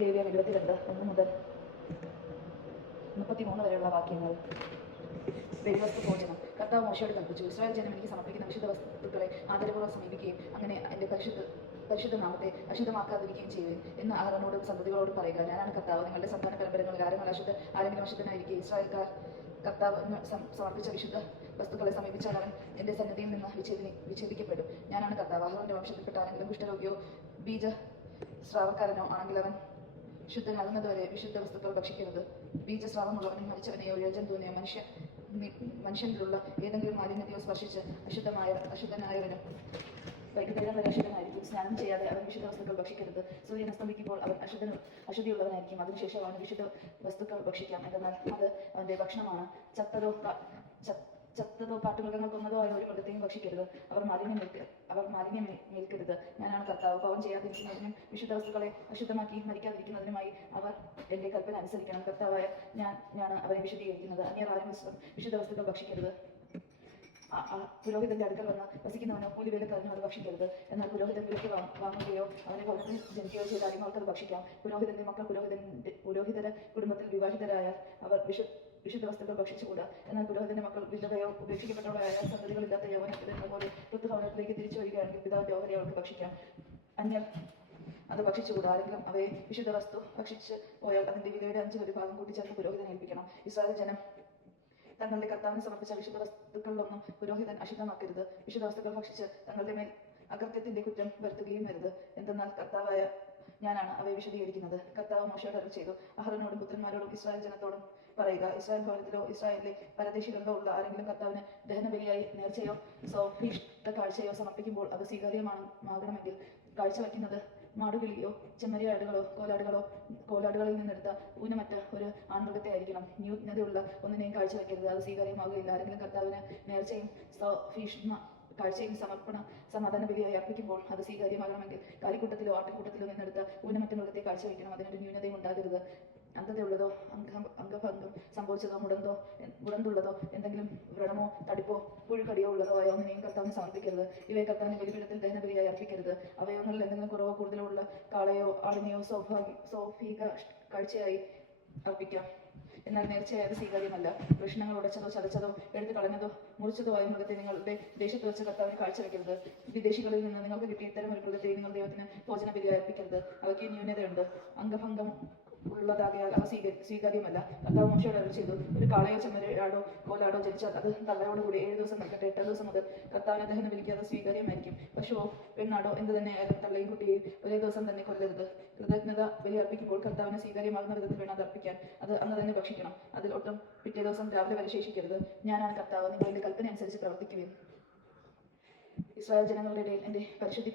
ലേവ്യം ഇരുപത്തിരണ്ട് ഒന്ന് മുതൽ മുപ്പത്തി മൂന്ന് വരെയുള്ള വാക്യങ്ങൾ. വെടിവസ്തു ഭോജനം കർത്താവ് മോശയോട് കൽപ്പിച്ചു ഇസ്രായേൽ ജനം എനിക്ക് സമർപ്പിക്കുന്ന വിശുദ്ധ വസ്തുക്കളെ ആദരപൂർവം സമീപിക്കുകയും അങ്ങനെ എന്റെ പരിശുദ്ധ പരിശുദ്ധ നാമത്തെ അശുദ്ധമാക്കാതിരിക്കുകയും ചെയ്യുവിൻ എന്ന് ആഹാരനോടും സന്തതികളോടും പറയുക. ഞാനാണ് കർത്താവ് നിങ്ങളുടെ സന്താന പരമ്പരകളിൽ ആരെങ്കിലും അശുദ്ധ ആരെങ്കിലും അശുദ്ധനായിരിക്കും. ഇസ്രായേൽക്കാർ കർത്താവ് സമർപ്പിച്ച വിശുദ്ധ വസ്തുക്കളെ സമീപിച്ചാൽ അവൻ എന്റെ സന്നിധിയിൽ നിന്ന് വിച്ഛേദി വിച്ഛേദിക്കപ്പെടും. ഞാനാണ് കർത്താവ് അഹ്റോന്റെ വംശത്തിൽപ്പെട്ട ആരെങ്കിലും കുഷ്ഠരോഗിയോ ബീജ സ്രാവക്കാരനോ ആണെങ്കിൽ അവൻ ശുദ്ധനാകുന്നതുവരെ വിശുദ്ധ വസ്തുക്കൾ ഭക്ഷിക്കരുത്. ബീജസ്രാവമുള്ളവനും മരിച്ചവനെയോ ജന്തുവിനെയോ മനുഷ്യ മനുഷ്യനിലുള്ള ഏതെങ്കിലും മാലിന്യത്തെയോ സ്പർശിച്ച് അശുദ്ധമായ അശുദ്ധനായവനും വൈകുന്നേരം വരെ അശുദ്ധനായിരിക്കും സ്നാനം ചെയ്യാതെ അവൻ വിശുദ്ധ വസ്തുക്കൾ ഭക്ഷിക്കരുത്. സൂര്യൻ അസ്തമിക്കുമ്പോൾ അവൻ അശുദ്ധ അശുദ്ധിയുള്ളവനായിരിക്കും. അതിനുശേഷം അവൻ വിശുദ്ധ വസ്തുക്കൾ ഭക്ഷിക്കാം. എന്തെന്നാൽ അത് അവന്റെ ഭക്ഷണമാണ്. ചത്തതോ കാ- ച- ചത്തതോ കാട്ടുമൃഗങ്ങൾ കൊന്നതോ ആയ ഒരു മൃഗത്തെയും ഭക്ഷിക്കരുത്. അവർ മാലിന്യം മേൽക്ക അവർ മാലിന്യം മേൽക്കരുത്. ഞാനാണ് കർത്താവ്. പാവം ചെയ്യാതിരിക്കുന്നതിനും വിശുദ്ധ വസ്തുക്കളെ അശുദ്ധമാക്കി മരിക്കാതിരിക്കുന്നതിനുമായി അവർ എന്റെ കൽപ്പന അനുസരിക്കണം. കർത്താവായ ഞാൻ ഞാൻ അവരെ വിശദീകരിക്കുന്നത് അന്യർ ആരും വിശുദ്ധ വസ്തുക്കൾ ഭക്ഷിക്കരുത്. പുരോഹിതന്റെ അടുക്കൽ വന്ന് വസിക്കുന്നവനോ കൂലി വേലക്കാരനോ അത് ഭക്ഷിക്കരുത്. എന്നാൽ പുരോഹിതൻ വിലക്ക് വാങ്ങുകയോ അവനെ ഭവനത്തിൽ ജനിക്കുകയോ ചെയ്ത അടിമകൾക്ക് അത് ഭക്ഷിക്കാം. പുരോഹിതന്റെ മക്കൾ പുരോഹിതന്റെ പുരോഹിതര കുടുംബത്തിൽ വിവാഹിതരായ അവർ വിശു വിശുദ്ധ വസ്തുക്കൾ ഭക്ഷിച്ചുകൂടാ? എന്നാൽ പുരോഹിതന്റെ മക്കൾ വിധവയോ ഉപേക്ഷിക്കപ്പെട്ടവളായ സന്തതികളില്ലാത്ത യൗവനത്തിൽ പോലെ വൃദ്ധഭവനത്തിലേക്ക് തിരിച്ചു വരികയാണെങ്കിൽ പിതാവ് ഓഹരി അവർക്ക് ഭക്ഷിക്കാം അന്യർ അത് ഭക്ഷിച്ചുകൂടാ. ആരെങ്കിലും അവയെ വിശുദ്ധ വസ്തു ഭക്ഷിച്ച് പോയാൽ അതിന്റെ വിധയുടെ അഞ്ചു ഒരു ഭാഗം കൂട്ടിച്ചേർത്ത് പുരോഹിതനെ ഏൽപ്പിക്കണം. ഇസ്രായേൽ ജനം തങ്ങളുടെ കർത്താവിന് സമർപ്പിച്ച വിശുദ്ധ വസ്തുക്കളിലൊന്നും പുരോഹിതൻ അശുദ്ധമാക്കരുത്. വിശുദ്ധ വസ്തുക്കൾ ഭക്ഷിച്ച് തങ്ങളുടെ മേൽ അകൃത്യത്തിന്റെ കുറ്റം വരുത്തുകയും വരുത് എന്തെന്നാൽ കർത്താവായ ഞാനാണ് അവയെ വിശദീകരിക്കുന്നത്. കർത്താവ് മോശയോട് അത് ചെയ്തു. അഹറിനോടും പുത്രന്മാരോടും ഇസ്രായേൽ ജനത്തോടും പറയുക ഇസ്രായേൽ ഭവനത്തിലോ ഇസ്രായേലിലെ പരദേശികളിലോ ഉള്ള ആരെങ്കിലും കർത്താവിന് ദഹനബലിയായി നേർച്ചയോ സൗഭീഷ്ട കാഴ്ചയോ സമർപ്പിക്കുമ്പോൾ അത് സ്വീകാര്യമാകണമെങ്കിൽ കാഴ്ചവെക്കുന്നത് മാടുകിളിയോ ചെമ്മരിയാടുകളോ കോലാടുകളോ കോലാടുകളിൽ നിന്നെടുത്ത ഊനമറ്റ ഒരു ആൺമൃഗത്തെ ആയിരിക്കണം. ന്യൂനതയുള്ള ഒന്നിനെയും കാഴ്ച വയ്ക്കരുത്. അത് സ്വീകാര്യമാകുകയില്ല ആരെങ്കിലും കർത്താവിന് നേർച്ചയും സൗഭീഷ്മ കാഴ്ചയും സമർപ്പണ സമാധാന ബലിയായി അർപ്പിക്കുമ്പോൾ അത് സ്വീകാര്യമാകണമെങ്കിൽ കാലിക്കൂട്ടത്തിലോ ആട്ടിക്കൂട്ടത്തിലോ നിന്നെടുത്ത ഊനമറ്റ മൃഗത്തെ കാഴ്ച വയ്ക്കണം. അതിനൊരു ന്യൂനതയും ഉണ്ടാകരുത്. അന്ധതയുള്ളതോ അംഗ അംഗഭംഗം സംഭവിച്ചതോ മുടന്തോ മുടന്തുള്ളതോ എന്തെങ്കിലും വ്രണമോ തടിപ്പോ പുഴുക്കടിയോ ഉള്ളതോ ആയ ഒന്നിനെയും കർത്താവിന് സമർപ്പിക്കരുത്. ഇവയെ കർത്താവിന് ബലിപീഠത്തിൽ ദഹനബലിയായി അർപ്പിക്കരുത്. അവയവങ്ങളിൽ എന്തെങ്കിലും കുറവോ കൂടുതലോ ഉള്ള കാളയോ ആടിനെയോ സ്വാഭാവിക സ്വാഭിക കാഴ്ചയായി അർപ്പിക്കാം. എന്നാൽ നേർച്ചയായത് സ്വീകാര്യമല്ല. വൃഷണങ്ങൾ ഉടച്ചതോ ചതച്ചതോ എടുത്തു കളഞ്ഞതോ മുറിച്ചതോ ആയ മൃഗത്തെ നിങ്ങളുടെ ദേശത്ത് വെച്ച കർത്താവിന് കാഴ്ചവെക്കരുത്. വിദേശികളിൽ നിന്ന് നിങ്ങൾക്ക് കിട്ടിയ ഇത്തരം ഒരു മൃഗത്തെ നിങ്ങൾ ദൈവത്തിന് ഭോജന ബലി അർപ്പിക്കരുത്. അവയ്ക്ക് ന്യൂനതയുണ്ട്. അംഗഭംഗം ഉള്ളതാകയാൽ അവ സ്വീക സ്വീകാര്യമല്ല. കർത്താവ് മോശയോട് അരുളി ചെയ്തു ഒരു കാളയോ ചെമ്മരിയാടോ കോലാടോ ജനിച്ചാൽ അത് തള്ളയോടുകൂടി ഏഴ് ദിവസം നൽകട്ടെ എട്ടാം ദിവസം മുതൽ കർത്താവിനെ അദ്ദേഹം വിളിക്കാതെ അത് സ്വീകാര്യമായിരിക്കും പശുവോ പെണ്ണാടോ എന്ത് തന്നെ ആയാലും തള്ളയും കുട്ടിയെയും ഒരേ ദിവസം തന്നെ കൊല്ലരുത്. കൃതജ്ഞത ബലി അർപ്പിക്കുമ്പോൾ കർത്താവിന് സ്വീകാര്യമാകുന്ന വിധത്തിൽ വേണം അത് അർപ്പിക്കാൻ. അത് അന്ന് തന്നെ ഭക്ഷിക്കണം. അതിൽ ഒട്ടും പിറ്റേ ദിവസം രാവിലെ വരെ ശേഷിക്കരുത്. ഞാനാണ് കർത്താവ്. നിങ്ങൾ എന്റെ കൽപ്പന അനുസരിച്ച് പ്രവർത്തിക്കുകയും ഇസ്രായേൽ ജനങ്ങളുടെ ഇടയിൽ എന്റെ പരിശുദ്ധി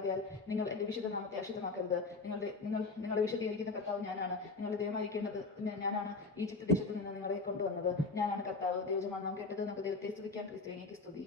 പ്രഘോഷിക്കപ്പെടേണ്ടതാകയാൽ നിങ്ങൾ എന്റെ വിശുദ്ധ നാമത്തെ അശുദ്ധമാക്കരുത്. നിങ്ങളുടെ നിങ്ങൾ നിങ്ങളെ വിശദീകരിക്കുന്ന കർത്താവ് ഞാനാണ്. നിങ്ങളുടെ ദൈവമായിരിക്കേണ്ടത് ഞാനാണ് ഈജിപ്ത് ദേശത്ത് നിന്ന് നിങ്ങളെ കൊണ്ടുവന്നത്. ഞാനാണ് കർത്താവ്. ദൈവജമാണ് നാം കേട്ടത് നമുക്ക് ദൈവത്തെ സ്തുതിക്കാം. ക്രിസ്തുവിനേക്ക് സ്തുതി.